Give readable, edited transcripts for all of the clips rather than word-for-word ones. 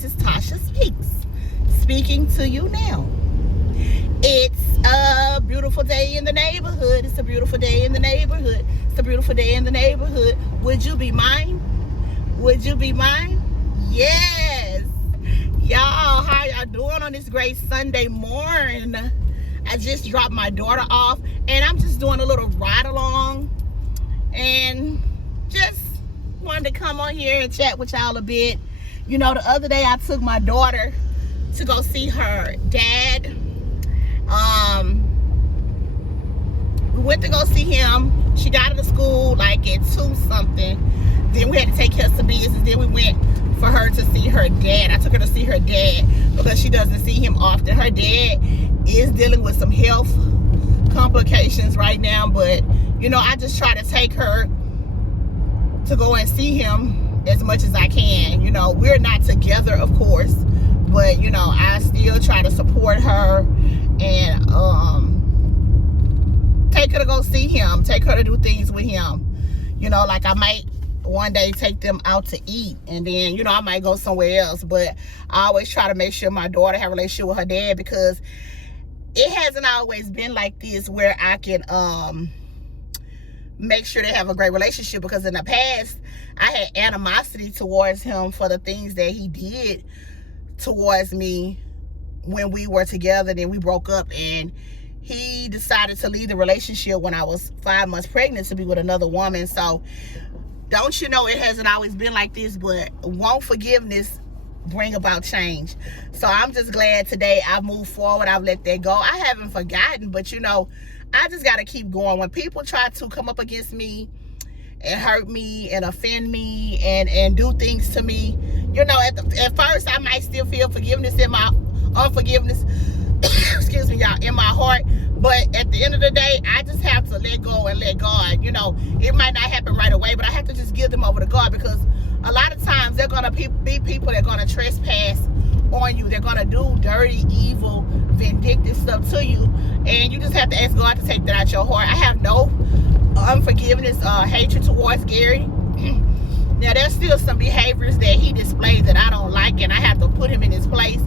This is Tasha Speaks, speaking to you now. It's a beautiful day in the neighborhood. It's a beautiful day in the neighborhood. It's a beautiful day in the neighborhood. Would you be mine? Would you be mine? Yes. Y'all, how y'all doing on this great Sunday morning? I just dropped my daughter off, and I'm just doing a little ride along, and just wanted to come on here and chat with y'all a bit. You know, the other day I took my daughter to go see her dad. We went to go see him. She got out of school like at 2 something. Then we had to take care of some business. Then we went for her to see her dad. I took her to see her dad because she doesn't see him often. Her dad is dealing with some health complications right now, but you know, I just try to take her to go and see him as much as I can. You know, we're not together, of course, but you know, I still try to support her and take her to go see him, take her to do things with him. You know, like I might one day take them out to eat, and then, you know, I might go somewhere else, but I always try to make sure my daughter have a relationship with her dad, because it hasn't always been like this where I can make sure they have a great relationship, because in the past I had animosity towards him for the things that he did towards me when we were together. Then we broke up, and he decided to leave the relationship when I was 5 months pregnant to be with another woman. So don't you know, it hasn't always been like this, but won't forgiveness bring about change? So I'm just glad today I moved forward. I've let that go. I haven't forgotten, but you know, I just got to keep going. When people try to come up against me and hurt me and offend me and do things to me, you know, at first I might still feel forgiveness in my unforgiveness, excuse me, y'all, in my heart. But at the end of the day, I just have to let go and let God. You know, it might not happen right away, but I have to just give them over to God, because a lot of times they're going to be people that are going to trespass on you. They're going to do dirty, evil, vindictive stuff to you. And you just have to ask God to take that out your heart. I have no unforgiveness, hatred towards Gary. Now, there's still some behaviors that he displays that I don't like, and I have to put him in his place.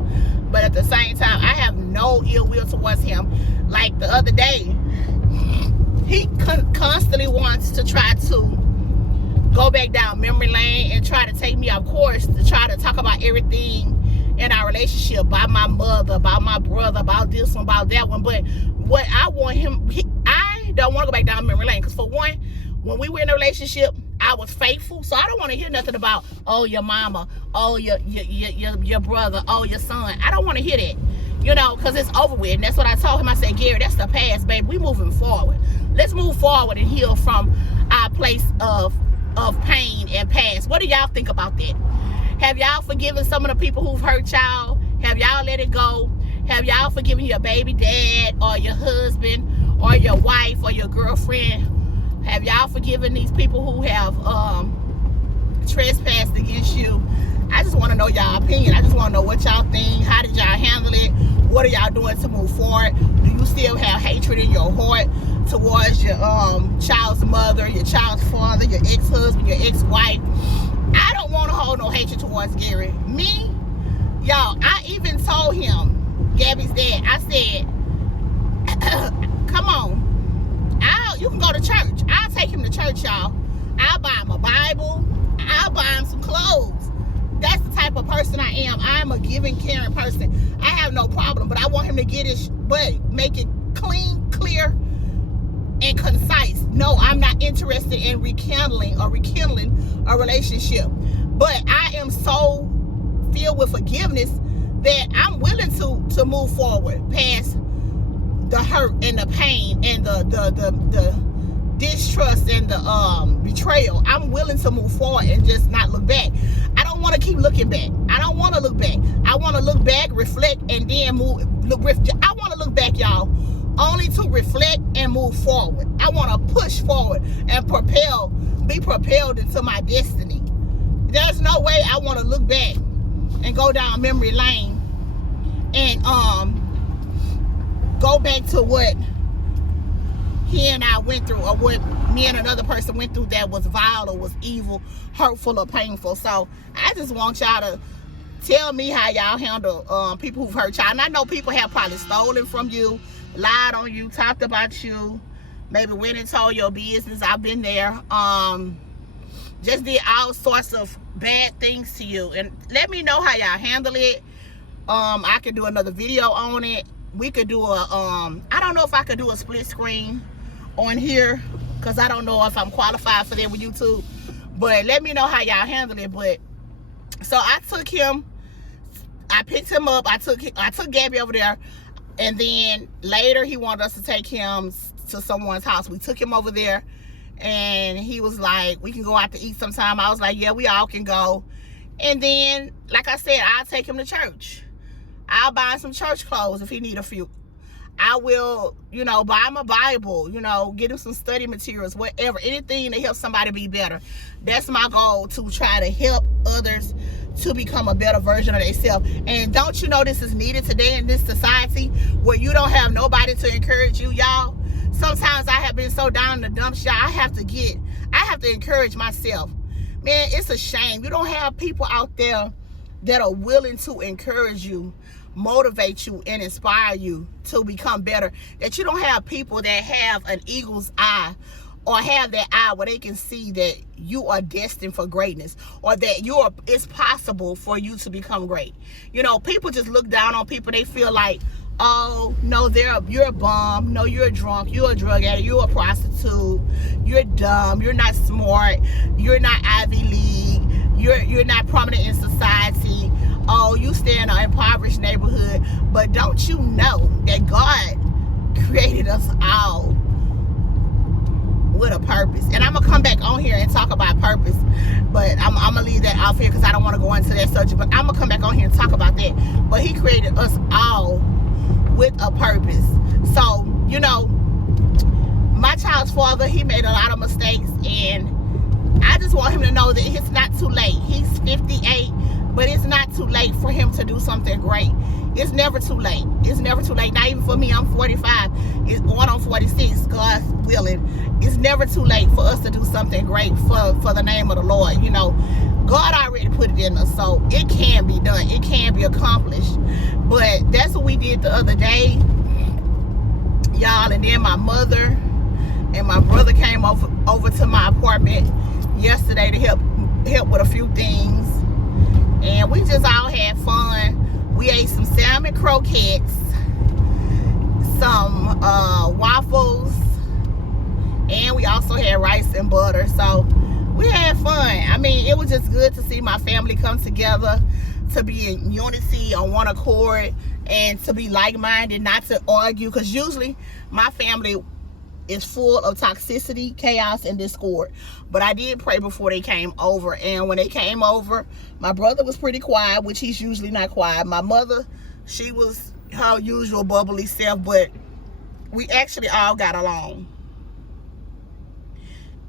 But at the same time, I have no ill will towards him. Like the other day, he constantly wants to try to go back down memory lane and try to take me off course, to try to talk about everything in our relationship, about my mother, about my brother, about this one, about that one. But what I want him, I don't want to go back down memory lane, because for one, when we were in a relationship, I was faithful, so I don't want to hear nothing about, oh, your mama, oh, your brother, oh, your son. I don't want to hear that, you know, because it's over with. And that's what I told him. I said, Gary, that's the past, baby. We moving forward. Let's move forward and heal from our place of pain and past. What do y'all think about that? Have y'all forgiven some of the people who've hurt y'all? Have y'all let it go? Have y'all forgiven your baby dad or your husband or your wife or your girlfriend? Have y'all forgiven these people who have trespassed against you? I just want to know y'all opinion. I just want to know what y'all think. How did y'all handle it? What are y'all doing to move forward? Do you still have hatred in your heart towards your child's mother, your child's father, your ex-husband, your ex-wife? I don't want to hold no hatred towards Gary. Me, y'all, I even told him, Gabby's dad, I said, come on, you can go to church. I'll take him to church, y'all. I'll buy him a Bible. I'll buy him some clothes. That's the type of person I am. I'm a giving, caring person. I have no problem, but I want him to get his butt, make it clean, clear, and concise. No, I'm not interested in rekindling a relationship. But I am so filled with forgiveness that I'm willing to move forward past the hurt and the pain and the distrust and the betrayal. I'm willing to move forward and just not look back. I don't want to keep looking back. I don't want to look back. I want to look back, reflect, and then move. I want to look back, y'all, only to reflect and move forward. I want to push forward and be propelled into my destiny. There's no way I want to look back and go down memory lane and go back to what he and I went through, or what me and another person went through that was vile or was evil, hurtful or painful. So I just want y'all to Tell me how y'all handle people who've hurt y'all. And I know people have probably stolen from you, lied on you, talked about you, maybe went and told your business. I've been there. Just did all sorts of bad things to you. And let me know how y'all handle it. I could do another video on it. We could do a I don't know if I could do a split screen on here, because I don't know if I'm qualified for that with YouTube. But let me know how y'all handle it. But so I took him, I picked him up, I took Gabby over there, and then later he wanted us to take him to someone's house. We took him over there, and he was like, we can go out to eat sometime. I was like, yeah, we all can go. And then, like I said, I'll take him to church. I'll buy him some church clothes if he need a few. I will, you know, buy him a Bible, you know, get him some study materials, whatever, anything to help somebody be better. That's my goal, to try to help others to become a better version of themselves. And don't you know this is needed today in this society where you don't have nobody to encourage you, y'all? Sometimes I have been so down in the dumps, y'all. I have to encourage myself. Man, it's a shame. You don't have people out there that are willing to encourage you, motivate you, and inspire you to become better. That you don't have people that have an eagle's eye, or have that eye where they can see that you are destined for greatness, or that it's possible for you to become great. You know, people just look down on people. They feel like, oh, no, you're a bum. No, you're a drunk. You're a drug addict. You're a prostitute. You're dumb. You're not smart. You're not Ivy League. You're not prominent in society. Oh, you stay in an impoverished neighborhood. But don't you know that God created us all with a purpose? And I'm going to come back on here and talk about purpose. But I'm going to leave that off here because I don't want to go into that subject. But I'm going to come back on here and talk about that. But he created us all with a purpose. So, you know, my child's father, he made a lot of mistakes, and I just want him to know that it's not too late. He's 58, but it's not too late for him to do something great. It's never too late. It's never too late. Not even for me. I'm 45. It's going on 46, God's willing. It's never too late for us to do something great for the name of the Lord. You know, God already put it in us, so it can be done. It can be accomplished. But that's what we did the other day, y'all. And then my mother and my brother came over to my apartment yesterday to help with a few things. And we just all had fun. We ate some salmon croquettes, some waffles, and we also had rice and butter. So we had fun. I mean, it was just good to see my family come together, to be in unity, on one accord, and to be like-minded, not to argue. Because usually my family is full of toxicity, chaos, and discord. But I did pray before they came over. And when they came over, my brother was pretty quiet, which he's usually not quiet. My mother, she was her usual bubbly self, but we actually all got along.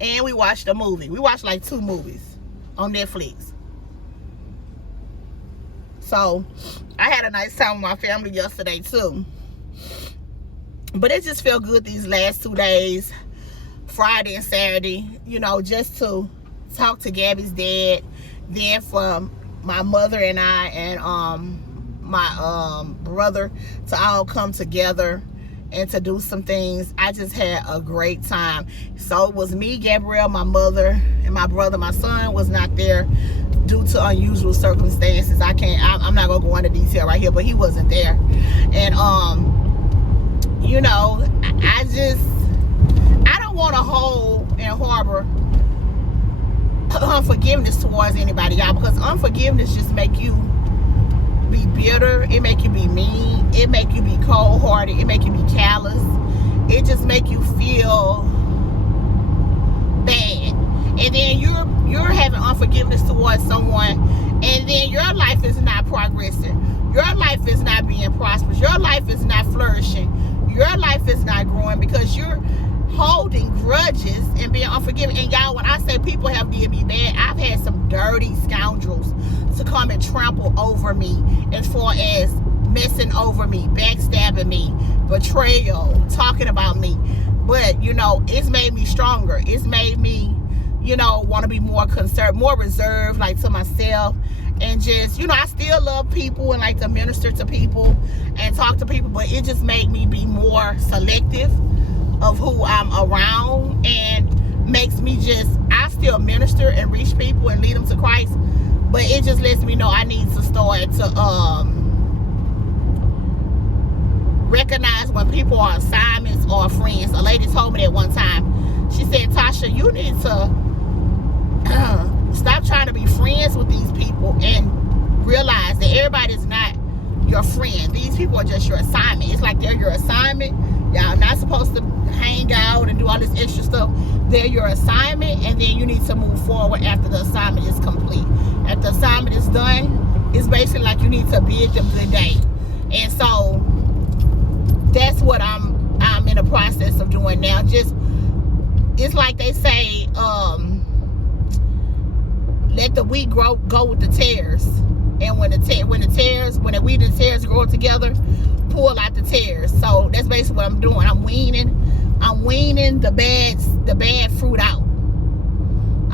And we watched a movie. We watched like 2 movies on Netflix. So I had a nice time with my family yesterday too. But it just felt good these last 2 days, Friday and Saturday, you know, just to talk to Gabby's dad. Then for my mother and I and my brother to all come together and to do some things. I just had a great time. So it was me, Gabrielle, my mother, and my brother. My son was not there due to unusual circumstances. I'm not gonna go into detail right here, but he wasn't there. And you know, I don't want to hold and harbor unforgiveness towards anybody, y'all, because unforgiveness just make you be bitter. It make you be mean. It make you be cold-hearted. It make you be callous. It just make you feel bad. And then you're having unforgiveness towards someone, and then your life is not progressing. Your life is not being prosperous. Your life is not flourishing. Your life is not growing because you're holding grudges and being unforgiving. And y'all, when I say people have did me bad, I've had some dirty scoundrels to come and trample over me as far as messing over me, backstabbing me, betrayal, talking about me. But, you know, it's made me stronger. It's made me, you know, want to be more concerned, more reserved, like to myself. and just, you know, I still love people and like to minister to people and talk to people, but it just made me be more selective of who I'm around, and makes me just, I still minister and reach people and lead them to Christ, but it just lets me know I need to start to recognize when people are assignments or friends. A lady told me that one time. She said, Tasha, you need to stop trying to be friends with these people and realize that everybody's not your friend. These people are just your assignment. It's like they're your assignment. Y'all not supposed to hang out and do all this extra stuff. They're your assignment, and then you need to move forward after the assignment is complete. After the assignment is done, it's basically like you need to bid them good day. And so that's what I'm in the process of doing now. Just, it's like they say, let the wheat go with the tares, and when the wheat and the tares grow together, pull out the tares. So that's basically what I'm doing. I'm weaning the bad fruit out.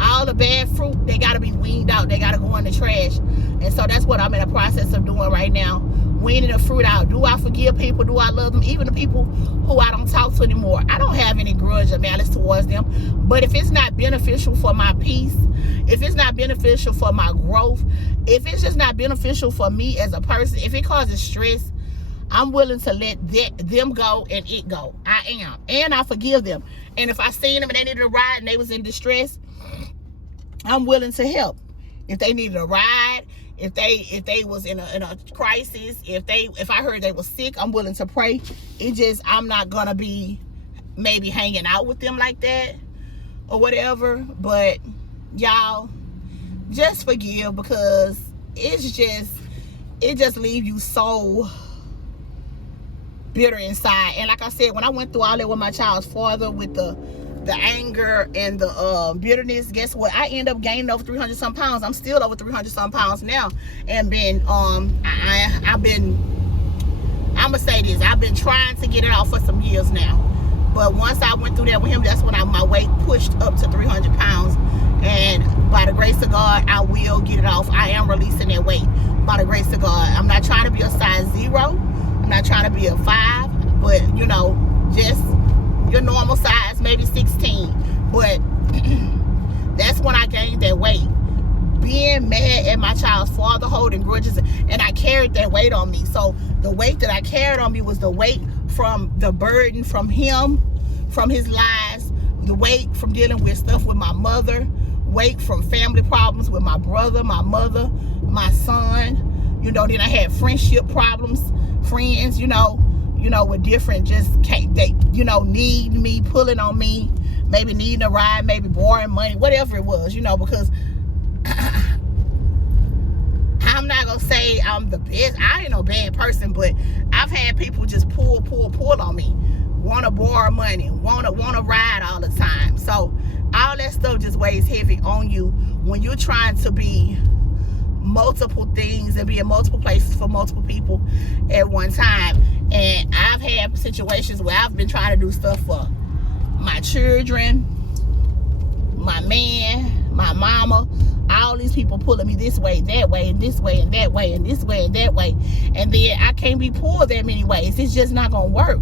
All the bad fruit, they gotta be weaned out. They gotta go in the trash. And so that's what I'm in the process of doing right now. Weaning the fruit out. Do I forgive people? Do I love them? Even the people who I don't talk to anymore, I don't have any grudge or malice towards them. But if it's not beneficial for my peace, if it's not beneficial for my growth, if it's just not beneficial for me as a person, if it causes stress, I'm willing to let them go and it go. I am. And I forgive them. And if I seen them and they needed a ride and they was in distress, I'm willing to help. If they needed a ride, if they was in a crisis, if I heard they was sick, I'm willing to pray. It just, I'm not gonna be maybe hanging out with them like that or whatever. But y'all, just forgive, because it just leaves you so bitter inside. And like I said, when I went through all that with my child's father, with the anger and the bitterness, guess what? I end up gaining over 300 some pounds. I'm still over 300 some pounds now, and I'm gonna say this, I've been trying to get it off for some years now. But once I went through that with him, that's when my weight pushed up to 300 pounds. And by the grace of God, I will get it off. I am releasing that weight by the grace of God. I'm not trying to be a size 0. I'm not trying to be a 5, but you know, just your normal size, maybe 16. But that's when I gained that weight. Being mad at my child's father, holding grudges, and I carried that weight on me. So the weight that I carried on me was the weight from the burden from him, from his lies, the weight from dealing with stuff with my mother, weight from family problems with my brother, my mother, my son. You know, then I had friendship problems, friends, you know, with different, just can't, they, you know, need me, pulling on me, maybe needing a ride, maybe borrowing money, whatever it was, you know, because I'm not gonna say I'm the best. I ain't no bad person, but I've had people just pull on me, want to borrow money, want to ride all the time. So all that stuff just weighs heavy on you when you're trying to be multiple things and be in multiple places for multiple people at one time. And I've had situations where I've been trying to do stuff for my children, my man, my mama, all these people pulling me this way, that way, and this way, and that way, and this way, and that way. And then I can't be pulled that many ways. It's just not gonna work.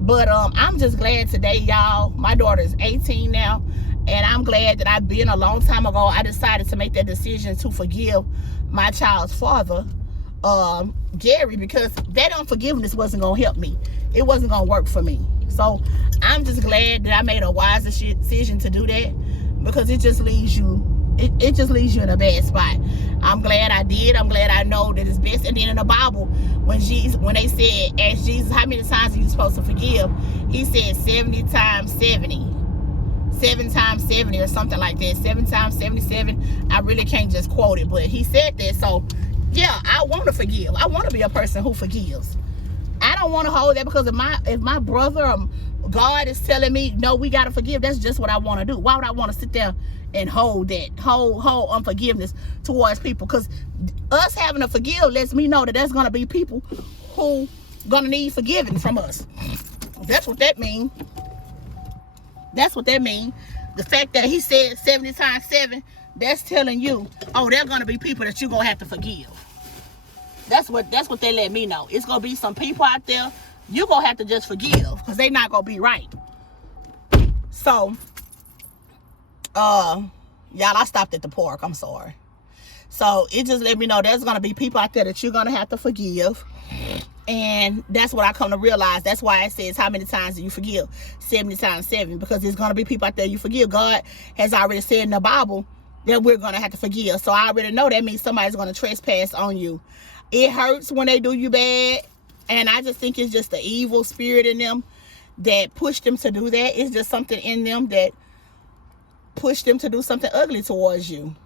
But I'm just glad today, y'all. My daughter is 18 now, and I'm glad that I've been a long time ago. I decided to make that decision to forgive my child's father, Gary, because that unforgiveness wasn't gonna help me. It wasn't gonna work for me. So I'm just glad that I made a wise decision to do that, because it just leaves you, it just leaves you in a bad spot. I'm glad I did. I'm glad I know that it's best. And then in the Bible, when they said, ask Jesus, how many times are you supposed to forgive? He said 70 times 70. 7 times 70 or something like that. 7 times 77. I really can't just quote it, but he said that. So yeah, I want to forgive. I want to be a person who forgives. I don't want to hold that, because if my brother God is telling me, no, we got to forgive, that's just what I want to do. Why would I want to sit there and hold that whole unforgiveness towards people? Because us having to forgive lets me know that there's going to be people who going to need forgiving from us. That's what that means. That's what that means. The fact that he said 70 times 7, that's telling you, oh, there are gonna be people that you're gonna have to forgive. That's what they let me know. It's gonna be some people out there you're gonna have to just forgive because they not gonna be right. So y'all, I stopped at the park, I'm sorry. So it just let me know there's gonna be people out there that you're gonna have to forgive. And that's what I come to realize. That's why it says, how many times do you forgive? 70 times 7. Because there's going to be people out there you forgive. God has already said in the Bible that we're going to have to forgive. So I already know that means somebody's going to trespass on you. It hurts when they do you bad. And I just think it's just the evil spirit in them that pushed them to do that. It's just something in them that pushed them to do something ugly towards you.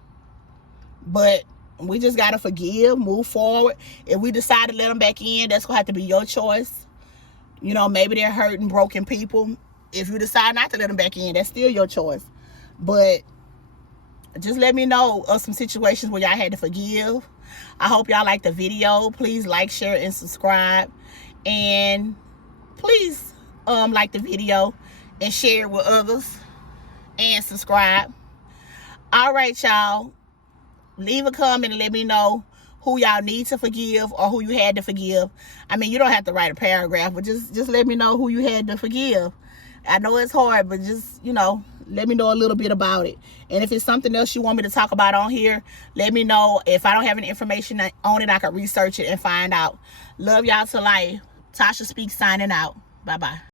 But we just got to forgive, move forward. If we decide to let them back in, that's going to have to be your choice. You know, maybe they're hurting, broken people. If you decide not to let them back in, that's still your choice. But just let me know of some situations where y'all had to forgive. I hope y'all like the video. Please like, share, and subscribe. And please like the video and share it with others. And subscribe. All right, y'all. Leave a comment and let me know who y'all need to forgive or who you had to forgive. I mean, you don't have to write a paragraph, but just let me know who you had to forgive. I know it's hard, but just, you know, let me know a little bit about it. And if it's something else you want me to talk about on here, let me know. If I don't have any information on it, I can research it and find out. Love y'all to life. Tasha Speaks signing out. Bye-bye.